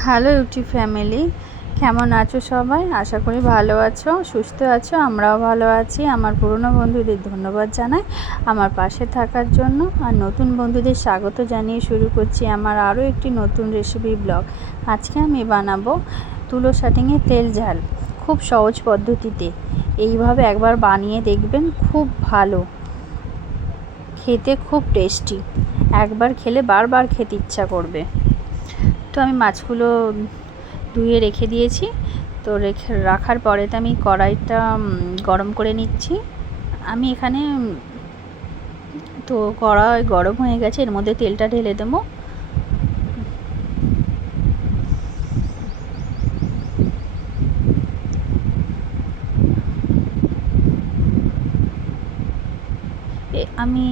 Hello YouTube family, কেমন আছো সবাই? আশা করি ভালো আছো, সুস্থ আছো। আমরাও ভালো আছি। আমার পুরনো বন্ধুদের ধন্যবাদ জানাই আমার পাশে থাকার জন্য, আর নতুন বন্ধুদের স্বাগত জানিয়ে শুরু করছি আমার আরও একটি নতুন রেসিপি ব্লগ। আজকে আমি বানাবো তুলো শাটিংয়ের তেল ঝাল, খুব সহজ পদ্ধতিতে। এইভাবে একবার বানিয়ে দেখবেন, খুব ভালো খেতে, খুব টেস্টি। একবার খেলে বারবার খেতে ইচ্ছা করবে। তো আমি মাছগুলো ধুয়ে রেখে দিয়েছি। তো রাখার পরে তো আমি কড়াইটা গরম করে নিচ্ছি। আমি এখানে তো কড়াই গরম হয়ে গেছে, এর মধ্যে তেলটা ঢেলে দেবো। আমি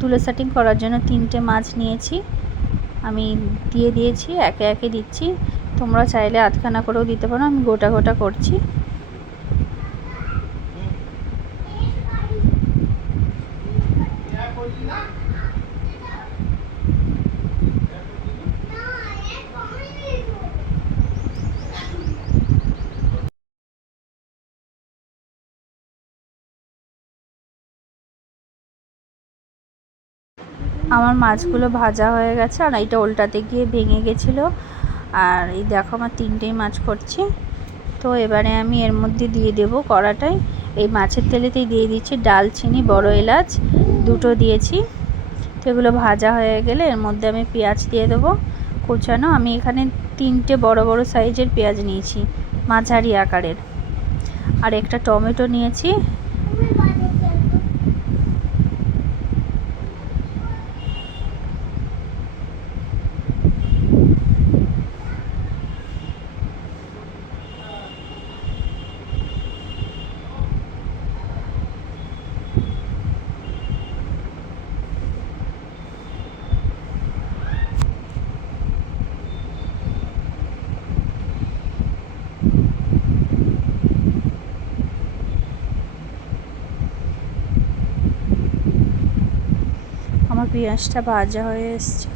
তুলো শাটিং করার জন্য 3টে মাছ নিয়েছি, আমি দিয়ে দিয়েছি, একে একে দিচ্ছি। তোমরা চাইলে আধখানা করেও দিতে পারো, আমি গোটা গোটা করছি। আমার মাছগুলো ভাজা হয়ে গেছে, আর এইটা উল্টাতে গিয়ে ভেঙে গেছিলো। আর এই দেখো আমার 3টেই মাছ করছি। তো এবারে আমি এর মধ্যে দিয়ে দেবো কড়াটায়, এই মাছের তেলেতেই দিয়ে দিচ্ছি ডালচিনি, বড় এলাচ 2টো দিয়েছি। তো এগুলো ভাজা হয়ে গেলে এর মধ্যে আমি পেঁয়াজ দিয়ে দেবো কুচানো। আমি এখানে 3টে বড় বড় সাইজের পেঁয়াজ নিয়েছি, মাঝারি আকারের। আর একটা টমেটো নিয়েছি। আমার পেঁয়াজটা ভাজা হয়ে এসছে,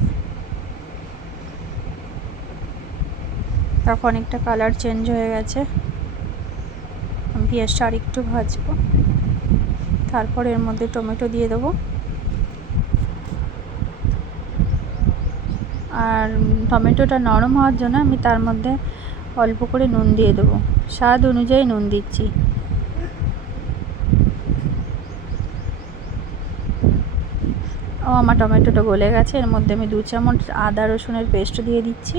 তখন অনেকটা কালার চেঞ্জ হয়ে গেছে। আমি পেঁয়াজটা আর একটু ভাজবো, তারপর এর মধ্যে টমেটো দিয়ে দেবো। আর টমেটোটা নরম হওয়ার জন্য আমি তার মধ্যে অল্প করে নুন দিয়ে দেবো, স্বাদ অনুযায়ী নুন দিচ্ছি। আমার টমেটোটা গলে গেছে, এর মধ্যে আমি 2 চামচ আদা রসুনের পেস্ট দিয়ে দিচ্ছি।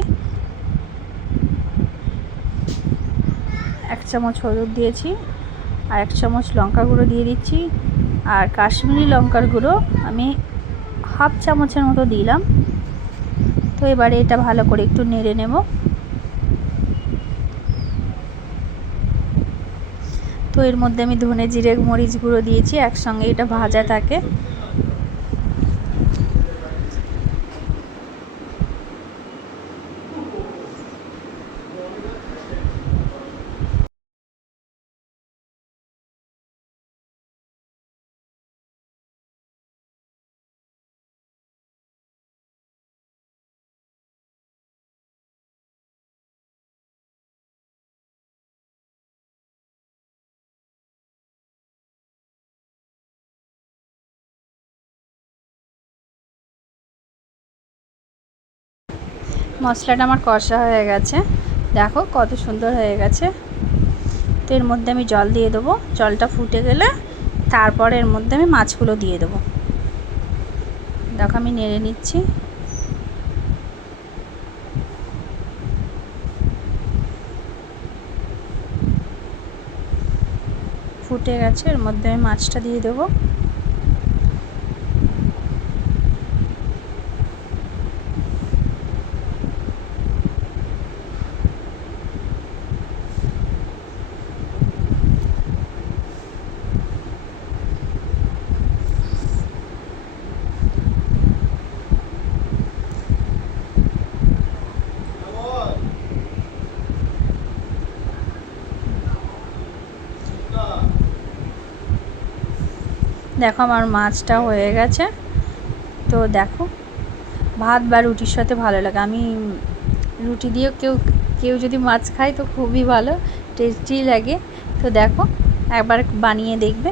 1 চামচ হলুদ দিয়েছি, আর 1 চামচ লঙ্কা গুঁড়ো দিয়ে দিচ্ছি। আর কাশ্মীরি লঙ্কার গুঁড়ো আমি হাফ চামচের মতো দিলাম। তো এবারে এটা ভালো করে একটু নেড়ে নেব। তো এর মধ্যে আমি ধনে জিরে মরিচ গুঁড়ো দিয়েছি, একসঙ্গে এটা ভাজা থাকে। মশলাটা আমার কষা হয়ে গেছে, দেখো কত সুন্দর হয়ে গেছে। তো এর মধ্যে আমি জল দিয়ে দেবো, জলটা ফুটে গেলে তারপর এর মধ্যে আমি মাছগুলো দিয়ে দেবো। দেখো আমি নেড়ে নিচ্ছি। ফুটে গেছে, এর মধ্যে আমি মাছটা দিয়ে দেবো। দেখো আমার মাছটা হয়ে গেছে। তো দেখো ভাত বা রুটির সাথে ভালো লাগে। আমি রুটি দিয়েও কেউ কেউ যদি মাছ খায় তো খুবই ভালো টেস্টি লাগে। তো দেখো একবার বানিয়ে দেখবে।